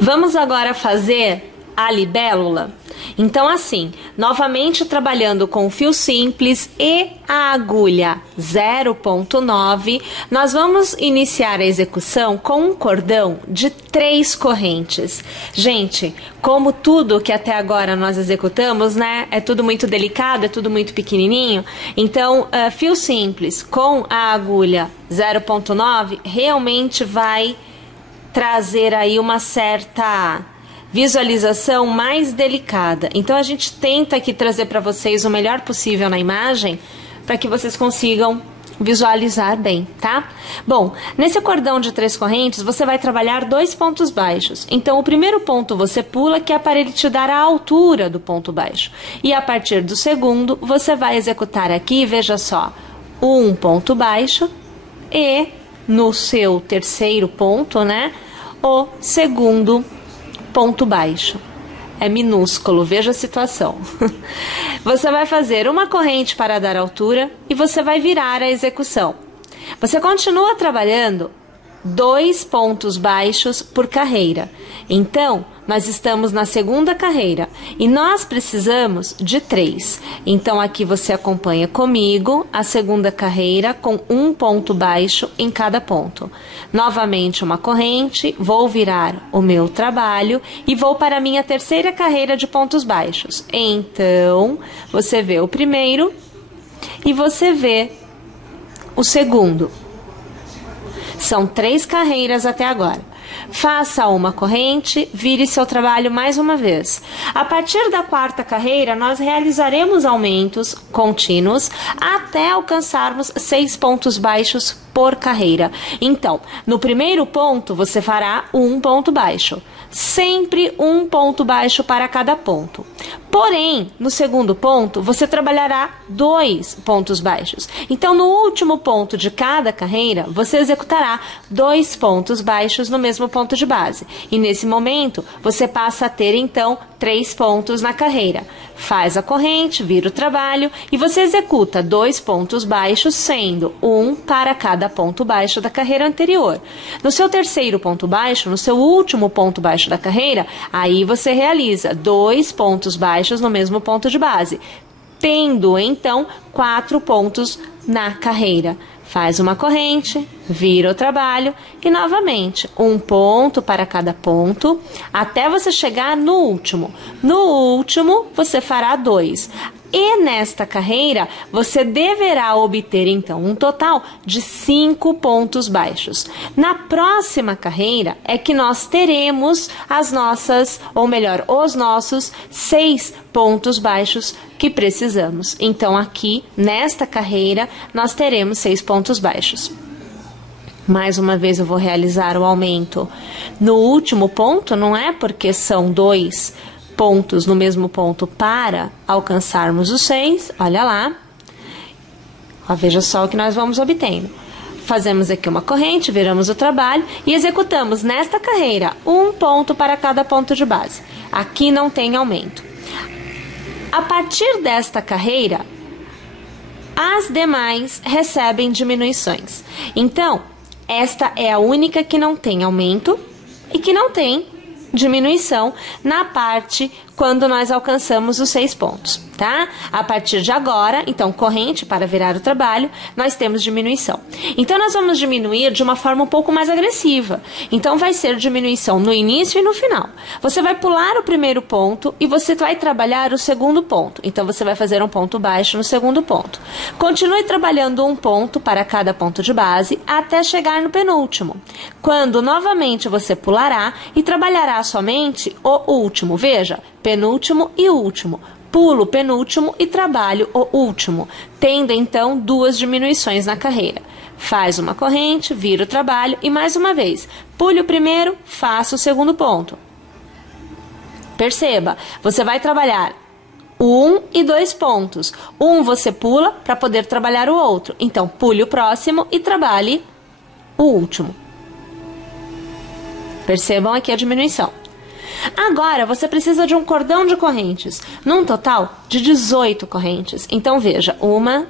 Vamos agora fazer a libélula? Então assim, novamente trabalhando com o fio simples e a agulha 0,9, nós vamos iniciar a execução com um cordão de 3 correntes. Gente, como tudo que até agora nós executamos, né, é tudo muito delicado, é tudo muito pequenininho, então fio simples com a agulha 0,9 realmente vai trazer aí uma certa visualização mais delicada. Então a gente tenta aqui trazer para vocês o melhor possível na imagem para que vocês consigam visualizar bem, tá? Bom, nesse cordão de 3 correntes você vai trabalhar 2 pontos baixos. Então o primeiro ponto você pula, que é para ele te dar a altura do ponto baixo. E a partir do segundo você vai executar aqui, veja só, um ponto baixo e no seu terceiro ponto, né, o segundo ponto baixo. É minúsculo, veja a situação. Você vai fazer uma corrente para dar altura e você vai virar a execução. Você continua trabalhando 2 pontos baixos por carreira. Então, nós estamos na segunda carreira e nós precisamos de 3. Então, aqui você acompanha comigo a segunda carreira com um ponto baixo em cada ponto. Novamente uma corrente, vou virar o meu trabalho e vou para a minha terceira carreira de pontos baixos. Então, você vê o primeiro e você vê o segundo. São 3 carreiras até agora. Faça uma corrente, vire seu trabalho mais uma vez. A partir da 4ª carreira, nós realizaremos aumentos contínuos até alcançarmos 6 pontos baixos por carreira. Então, no primeiro ponto, você fará um ponto baixo. Sempre um ponto baixo para cada ponto. Porém, no segundo ponto, você trabalhará 2 pontos baixos. Então, no último ponto de cada carreira, você executará 2 pontos baixos no mesmo ponto de base. E nesse momento, você passa a ter, então, 3 pontos na carreira. Faz a corrente, vira o trabalho e você executa 2 pontos baixos, sendo um para cada ponto baixo da carreira anterior. No seu terceiro ponto baixo, no seu último ponto baixo da carreira, aí você realiza 2 pontos baixos no mesmo ponto de base, tendo então 4 pontos na carreira. Faz uma corrente, vira o trabalho e novamente um ponto para cada ponto até você chegar no último. No último você fará 2. E nesta carreira você deverá obter então um total de 5 pontos baixos. Na próxima carreira é que nós teremos as nossas, ou melhor, os nossos 6 pontos baixos que precisamos. Então aqui nesta carreira nós teremos 6 pontos baixos. Mais uma vez eu vou realizar o aumento no último ponto, não é porque são 2 pontos no mesmo ponto para alcançarmos os 6, olha lá. Ó, veja só o que nós vamos obtendo. Fazemos aqui uma corrente, viramos o trabalho e executamos nesta carreira um ponto para cada ponto de base. Aqui não tem aumento. A partir desta carreira, as demais recebem diminuições. Então, esta é a única que não tem aumento e que não tem diminuição na parte quando nós alcançamos os 6 pontos, tá? A partir de agora, então, corrente para virar o trabalho, nós temos diminuição. Então, nós vamos diminuir de uma forma um pouco mais agressiva. Então, vai ser diminuição no início e no final. Você vai pular o primeiro ponto e você vai trabalhar o segundo ponto. Então, você vai fazer um ponto baixo no segundo ponto. Continue trabalhando um ponto para cada ponto de base até chegar no penúltimo, quando novamente você pulará e trabalhará somente o último. Veja, penúltimo e último. Pulo o penúltimo e trabalho o último, tendo então 2 diminuições na carreira. Faz uma corrente, vira o trabalho e mais uma vez, pule o primeiro, faça o segundo ponto. Perceba, você vai trabalhar 1 e 2 pontos. Um você pula para poder trabalhar o outro. Então, pule o próximo e trabalhe o último. Percebam aqui a diminuição. Agora, você precisa de um cordão de correntes, num total de 18 correntes. Então, veja, 1,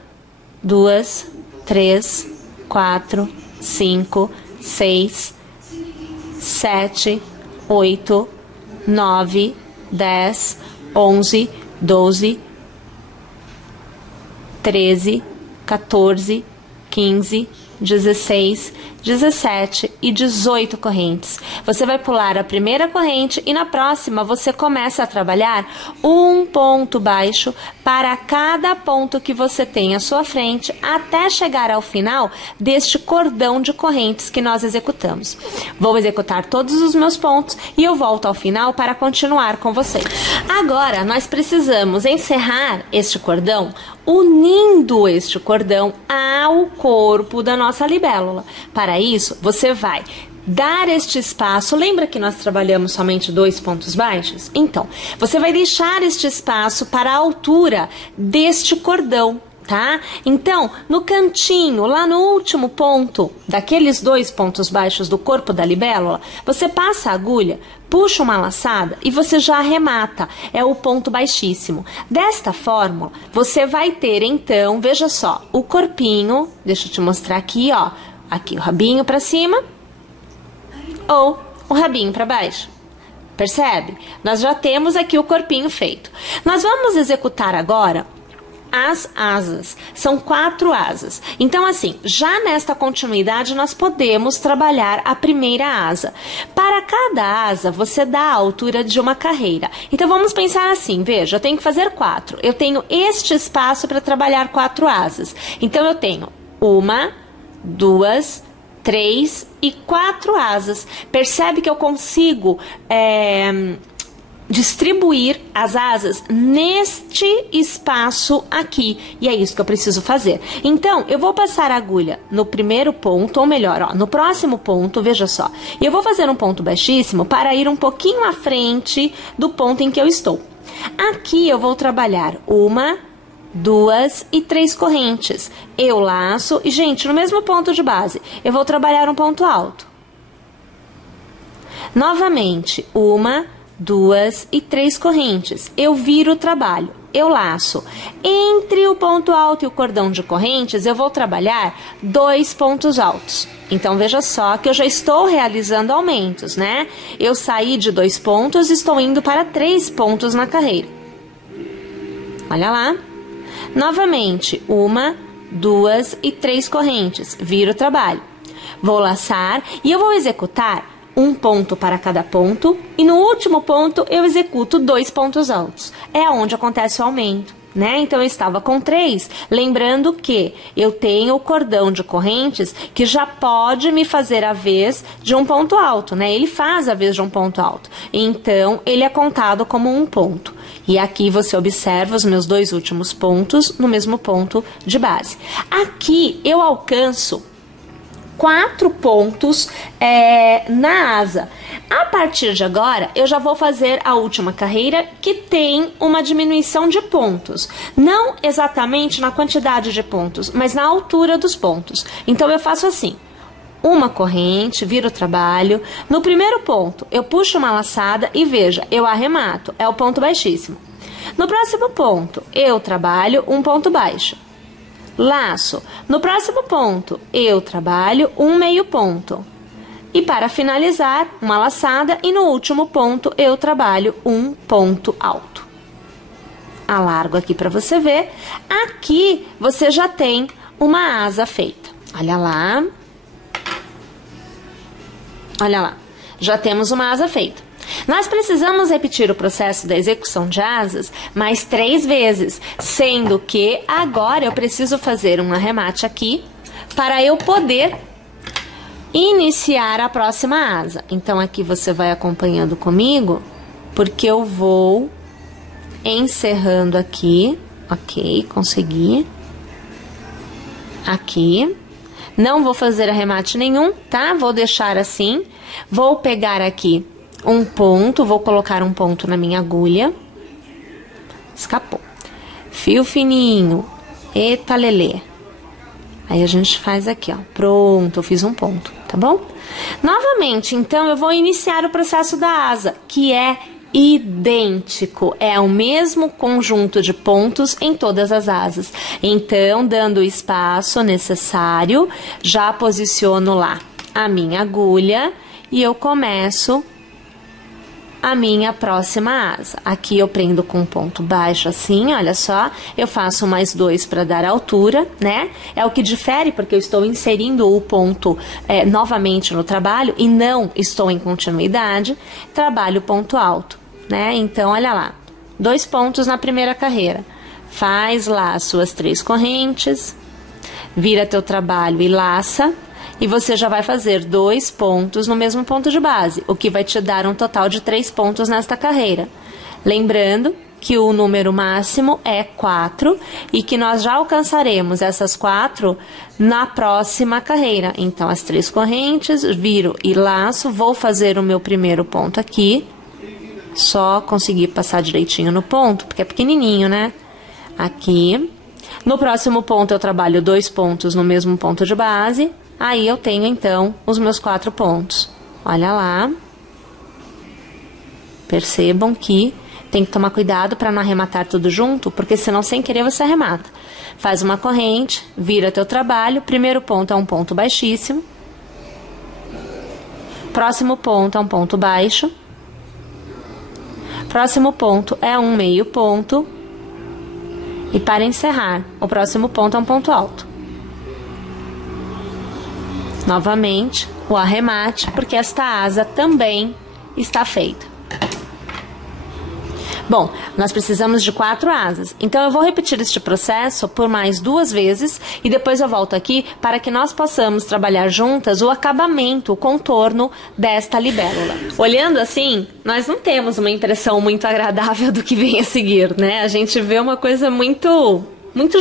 2, 3, 4, 5, 6, 7, 8, 9, 10, 11, 12, 13, 14, 15, 16, 17 e 18 correntes. Você vai pular a primeira corrente e na próxima você começa a trabalhar um ponto baixo para cada ponto que você tem à sua frente até chegar ao final deste cordão de correntes que nós executamos. Vou executar todos os meus pontos e eu volto ao final para continuar com vocês. Agora nós precisamos encerrar este cordão unindo este cordão ao corpo da nossa libélula. Para isso, você vai dar este espaço. Lembra que nós trabalhamos somente 2 pontos baixos? Então, você vai deixar este espaço para a altura deste cordão, tá? Então, no cantinho, lá no último ponto daqueles 2 pontos baixos do corpo da libélula, você passa a agulha, puxa uma laçada e você já arremata, é o ponto baixíssimo. Desta forma, você vai ter então, veja só, o corpinho, deixa eu te mostrar aqui, ó, aqui o rabinho para cima ou o rabinho para baixo. Percebe? Nós já temos aqui o corpinho feito. Nós vamos executar agora as asas. São 4 asas. Então, assim, já nesta continuidade, nós podemos trabalhar a primeira asa. Para cada asa, você dá a altura de uma carreira. Então, vamos pensar assim, veja, eu tenho que fazer 4. Eu tenho este espaço para trabalhar 4 asas. Então, eu tenho 1, 2, 3 e 4 asas. Percebe que eu consigo distribuir as asas neste espaço aqui. E é isso que eu preciso fazer. Então, eu vou passar a agulha no primeiro ponto, ou melhor, ó, no próximo ponto, veja só. E eu vou fazer um ponto baixíssimo para ir um pouquinho à frente do ponto em que eu estou. Aqui eu vou trabalhar 1, 2 e 3 correntes. Eu laço e, gente, no mesmo ponto de base, eu vou trabalhar um ponto alto. Novamente, 1, 2 e 3 correntes. Eu viro o trabalho, eu laço. Entre o ponto alto e o cordão de correntes, eu vou trabalhar 2 pontos altos. Então, veja só que eu já estou realizando aumentos, né? Eu saí de 2 pontos e estou indo para 3 pontos na carreira. Olha lá. Novamente, 1, 2 e 3 correntes. Viro o trabalho. Vou laçar e eu vou executar um ponto para cada ponto e no último ponto eu executo 2 pontos altos. É onde acontece o aumento, né? Então eu estava com 3, lembrando que eu tenho o cordão de correntes que já pode me fazer a vez de um ponto alto, né? Ele faz a vez de um ponto alto. Então ele é contado como um ponto. E aqui você observa os meus 2 últimos pontos no mesmo ponto de base. Aqui eu alcanço 4 pontos na asa. A partir de agora, eu já vou fazer a última carreira, que tem uma diminuição de pontos. Não exatamente na quantidade de pontos, mas na altura dos pontos. Então, eu faço assim. Uma corrente, viro o trabalho. No primeiro ponto, eu puxo uma laçada e veja, eu arremato. É o ponto baixíssimo. No próximo ponto, eu trabalho um ponto baixo. Laço. No próximo ponto, eu trabalho um meio ponto. E para finalizar, uma laçada. E no último ponto, eu trabalho um ponto alto. Alargo aqui para você ver. Aqui, você já tem uma asa feita. Olha lá. Olha lá. Já temos uma asa feita. Nós precisamos repetir o processo da execução de asas mais 3 vezes, sendo que agora eu preciso fazer um arremate aqui para eu poder iniciar a próxima asa. Então, aqui você vai acompanhando comigo, porque eu vou encerrando aqui. Ok, consegui. Aqui. Não vou fazer arremate nenhum, tá? Vou deixar assim. Vou pegar aqui um ponto, vou colocar um ponto na minha agulha. Escapou. Fio fininho. Eita, lelê. Aí a gente faz aqui, ó. Pronto, eu fiz um ponto, tá bom? Novamente, então, eu vou iniciar o processo da asa, que é idêntico. É o mesmo conjunto de pontos em todas as asas. Então, dando o espaço necessário, já posiciono lá a minha agulha e eu começo a minha próxima asa. Aqui eu prendo com um ponto baixo assim, olha só, eu faço mais 2 para dar altura, né? É o que difere porque eu estou inserindo o ponto novamente no trabalho e não estou em continuidade, trabalho ponto alto, né? Então, olha lá, 2 pontos na primeira carreira, faz lá as suas 3 correntes, vira teu trabalho e laça, e você já vai fazer 2 pontos no mesmo ponto de base, o que vai te dar um total de 3 pontos nesta carreira. Lembrando que o número máximo é 4 e que nós já alcançaremos essas 4 na próxima carreira. Então, as 3 correntes, viro e laço, vou fazer o meu primeiro ponto aqui, só conseguir passar direitinho no ponto, porque é pequenininho, né? Aqui. No próximo ponto eu trabalho 2 pontos no mesmo ponto de base. Aí eu tenho, então, os meus 4 pontos. Olha lá. Percebam que tem que tomar cuidado para não arrematar tudo junto, porque senão, sem querer, você arremata. Faz uma corrente, vira teu trabalho. Primeiro ponto é um ponto baixíssimo. Próximo ponto é um ponto baixo. Próximo ponto é um meio ponto. E para encerrar, o próximo ponto é um ponto alto. Novamente, o arremate, porque esta asa também está feita. Bom, nós precisamos de 4 asas, então eu vou repetir este processo por mais 2 vezes e depois eu volto aqui para que nós possamos trabalhar juntas o acabamento, o contorno desta libélula. Olhando assim, nós não temos uma impressão muito agradável do que vem a seguir, né? A gente vê uma coisa muito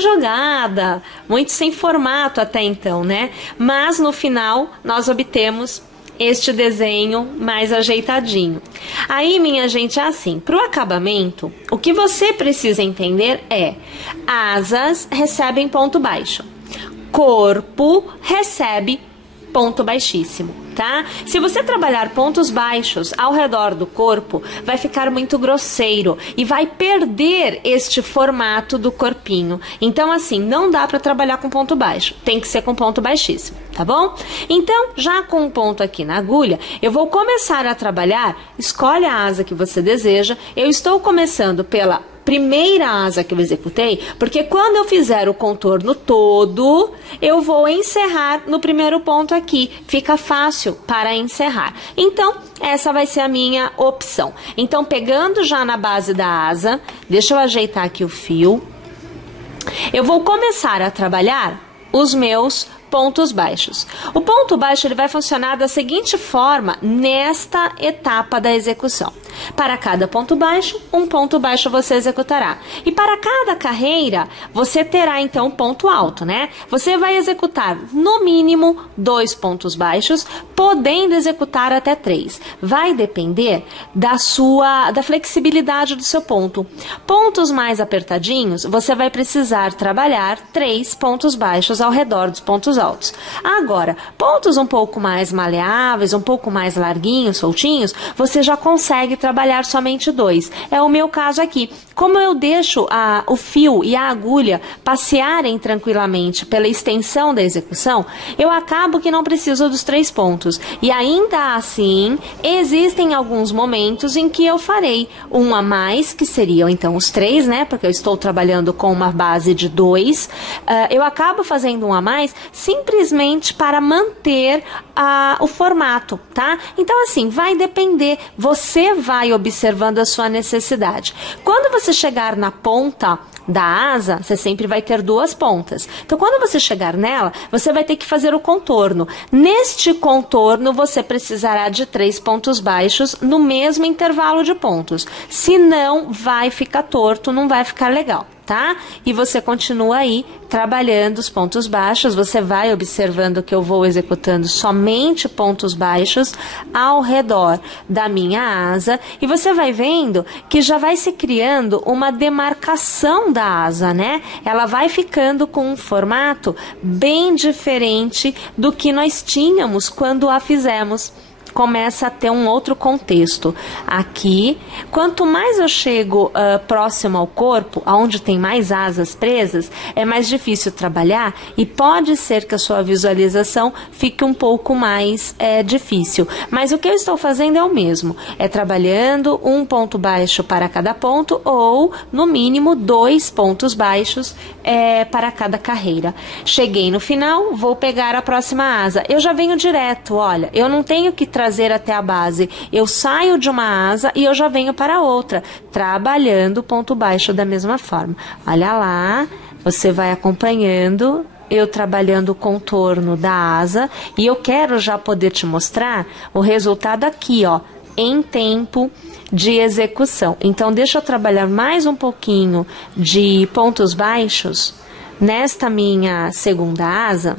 jogada, muito sem formato até então, né? Mas no final nós obtemos este desenho mais ajeitadinho. Aí, minha gente, é assim, para o acabamento, o que você precisa entender é: asas recebem ponto baixo, corpo recebe ponto baixíssimo, tá? Se você trabalhar pontos baixos ao redor do corpo, vai ficar muito grosseiro e vai perder este formato do corpinho. Então, assim, não dá para trabalhar com ponto baixo, tem que ser com ponto baixíssimo, tá bom? Então, já com um ponto aqui na agulha, eu vou começar a trabalhar, escolhe a asa que você deseja, eu estou começando pela primeira asa que eu executei, porque quando eu fizer o contorno todo, eu vou encerrar no primeiro ponto aqui, fica fácil para encerrar. Então, essa vai ser a minha opção. Então, pegando já na base da asa, deixa eu ajeitar aqui o fio, eu vou começar a trabalhar os meus pontos baixos. O ponto baixo ele vai funcionar da seguinte forma nesta etapa da execução. Para cada ponto baixo, um ponto baixo você executará. E para cada carreira, você terá então um ponto alto, né? Você vai executar no mínimo 2 pontos baixos, podendo executar até 3. Vai depender da flexibilidade do seu ponto. Pontos mais apertadinhos, você vai precisar trabalhar 3 pontos baixos ao redor dos pontos altos. Agora, pontos um pouco mais maleáveis, um pouco mais larguinhos, soltinhos, você já consegue trabalhar somente 2. É o meu caso aqui. Como eu deixo o fio e a agulha passearem tranquilamente pela extensão da execução, eu acabo que não preciso dos 3 pontos. E ainda assim, existem alguns momentos em que eu farei um a mais, que seriam então os 3, né? Porque eu estou trabalhando com uma base de 2. Eu acabo fazendo um a mais simplesmente para manter o formato, tá? Então, assim, vai depender. Você vai observando a sua necessidade. Quando você chegar na ponta da asa, você sempre vai ter 2 pontas. Então, quando você chegar nela, você vai ter que fazer o contorno. Neste contorno, você precisará de 3 pontos baixos no mesmo intervalo de pontos. Senão, vai ficar torto, não vai ficar legal, tá? E você continua aí trabalhando os pontos baixos, você vai observando que eu vou executando somente pontos baixos ao redor da minha asa e você vai vendo que já vai se criando uma demarcação da asa, né? Ela vai ficando com um formato bem diferente do que nós tínhamos quando a fizemos começa a ter um outro contexto. Aqui, quanto mais eu chego próximo ao corpo, aonde tem mais asas presas, é mais difícil trabalhar e pode ser que a sua visualização fique um pouco mais difícil. Mas o que eu estou fazendo é o mesmo, é trabalhando um ponto baixo para cada ponto ou, no mínimo, 2 pontos baixos para cada carreira. Cheguei no final, vou pegar a próxima asa. Eu já venho direto, olha, eu não tenho que trazer até a base. Eu saio de uma asa e eu já venho para outra, trabalhando o ponto baixo da mesma forma. Olha lá, você vai acompanhando, eu trabalhando o contorno da asa, e eu quero já poder te mostrar o resultado aqui, ó, em tempo de execução. Então, deixa eu trabalhar mais um pouquinho de pontos baixos nesta minha segunda asa,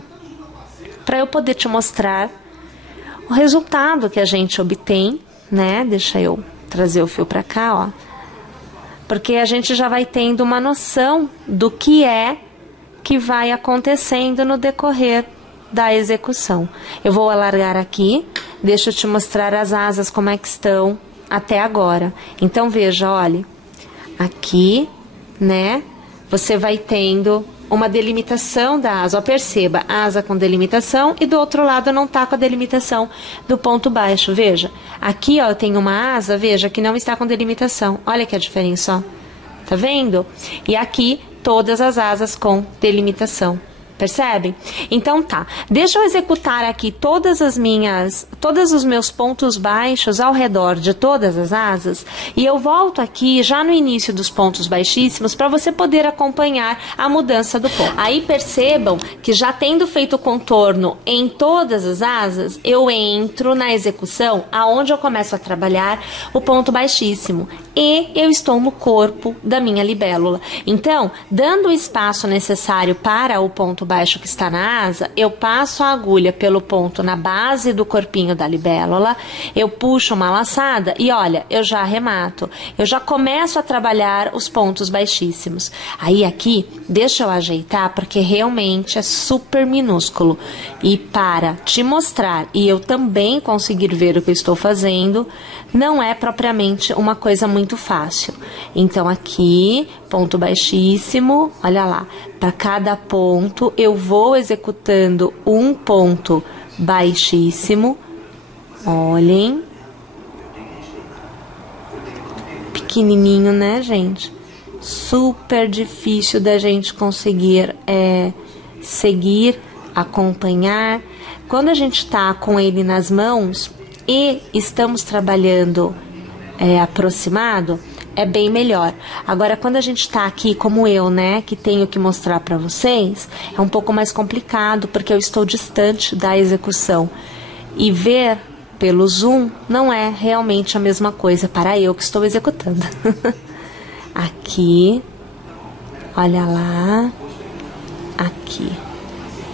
para eu poder te mostrar o resultado que a gente obtém, né? Deixa eu trazer o fio para cá, ó. Porque a gente já vai tendo uma noção do que é que vai acontecendo no decorrer da execução. Eu vou alargar aqui, deixa eu te mostrar as asas como é que estão até agora. Então, veja, olha, aqui, né, você vai tendo uma delimitação da asa, ó, perceba, asa com delimitação e do outro lado não tá com a delimitação do ponto baixo, veja, aqui, ó, eu tenho uma asa, veja, que não está com delimitação, olha que a diferença, ó, tá vendo? E aqui, todas as asas com delimitação. Percebe? Então tá, deixa eu executar aqui todos os meus pontos baixos ao redor de todas as asas e eu volto aqui já no início dos pontos baixíssimos para você poder acompanhar a mudança do ponto. Aí percebam que já tendo feito o contorno em todas as asas, eu entro na execução aonde eu começo a trabalhar o ponto baixíssimo e eu estou no corpo da minha libélula. Então, dando o espaço necessário para o ponto baixo que está na asa, eu passo a agulha pelo ponto na base do corpinho da libélula, eu puxo uma laçada e olha, eu já arremato, eu já começo a trabalhar os pontos baixíssimos. Aí aqui, deixa eu ajeitar porque realmente é super minúsculo e para te mostrar e eu também conseguir ver o que eu estou fazendo, não é propriamente uma coisa muito fácil. Então aqui, ponto baixíssimo, olha lá, para cada ponto eu vou executando um ponto baixíssimo, olhem, pequenininho, né, gente? Super difícil da gente conseguir seguir, acompanhar. Quando a gente tá com ele nas mãos e estamos trabalhando aproximado, é bem melhor. Agora, quando a gente tá aqui, como eu, né, que tenho que mostrar para vocês, é um pouco mais complicado, porque eu estou distante da execução. E ver pelo zoom não é realmente a mesma coisa para eu que estou executando. Aqui, olha lá, aqui.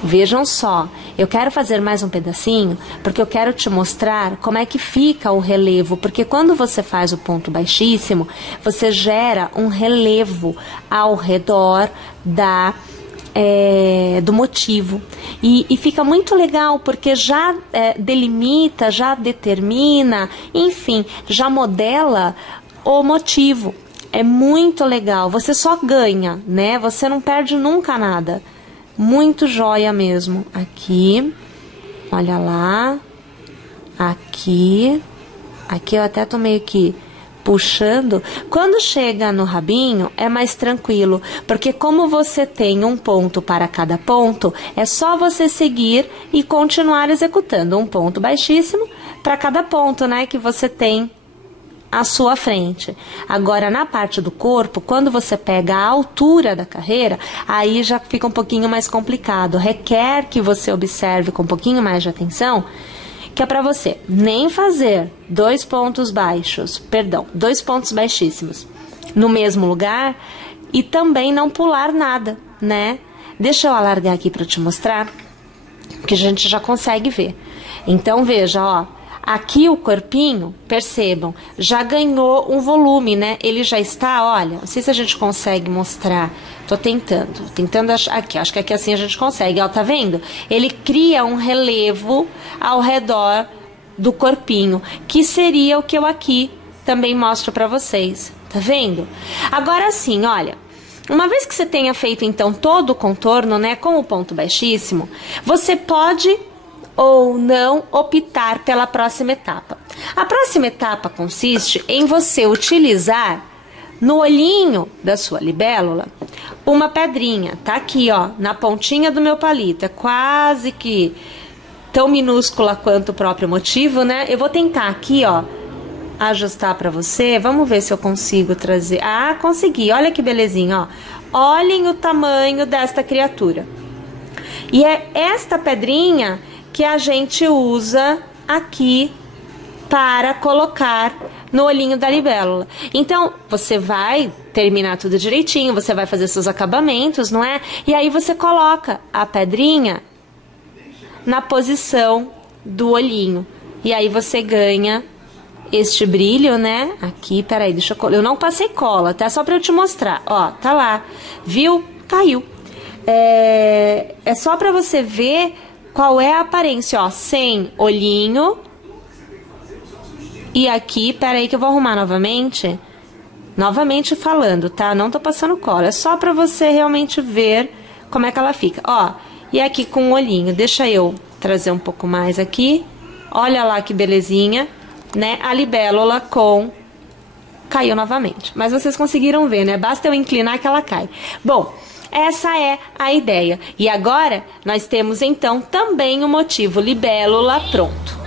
Vejam só, eu quero fazer mais um pedacinho, porque eu quero te mostrar como é que fica o relevo, porque quando você faz o ponto baixíssimo, você gera um relevo ao redor do motivo. E fica muito legal, porque já delimita, já determina, enfim, já modela o motivo. É muito legal, você só ganha, né? Você não perde nunca nada. Muito joia mesmo. Aqui, olha lá, aqui eu até tô meio que puxando. Quando chega no rabinho é mais tranquilo, porque como você tem um ponto para cada ponto, é só você seguir e continuar executando um ponto baixíssimo para cada ponto, né, que você tem à sua frente. Agora, na parte do corpo, quando você pega a altura da carreira, aí já fica um pouquinho mais complicado. Requer que você observe com um pouquinho mais de atenção, que é para você nem fazer dois pontos baixíssimos no mesmo lugar e também não pular nada, né? Deixa eu alargar aqui para te mostrar, que a gente já consegue ver. Então, veja, ó. Aqui o corpinho, percebam, já ganhou um volume, né? Ele já está, olha, não sei se a gente consegue mostrar. Tô tentando achar aqui, acho que aqui assim a gente consegue, ó, tá vendo? Ele cria um relevo ao redor do corpinho, que seria o que eu aqui também mostro para vocês, tá vendo? Agora sim, olha, uma vez que você tenha feito então todo o contorno, né, com o ponto baixíssimo, você pode ou não optar pela próxima etapa. A próxima etapa consiste em você utilizar no olhinho da sua libélula uma pedrinha, tá aqui, ó, na pontinha do meu palito, é quase que tão minúscula quanto o próprio motivo, né? Eu vou tentar aqui, ó, ajustar pra você. Vamos ver se eu consigo trazer. Ah, consegui. Olha que belezinha, ó. Olhem o tamanho desta criatura. E é esta pedrinha que a gente usa aqui para colocar no olhinho da libélula. Então, você vai terminar tudo direitinho, você vai fazer seus acabamentos, não é? E aí você coloca a pedrinha na posição do olhinho. E aí você ganha este brilho, né? Aqui, peraí, deixa eu... Eu não passei cola, tá? Só pra eu te mostrar. Ó, tá lá. Viu? Caiu. É só pra você ver qual é a aparência, ó. Sem olhinho. E aqui, peraí que eu vou arrumar novamente. Novamente falando, tá? Não tô passando cola. É só pra você realmente ver como é que ela fica. Ó, e aqui com o olhinho. Deixa eu trazer um pouco mais aqui. Olha lá que belezinha, né? A libélula com... Caiu novamente. Mas vocês conseguiram ver, né? Basta eu inclinar que ela cai. Bom, essa é a ideia. E agora, nós temos, então, também o motivo libélula pronto.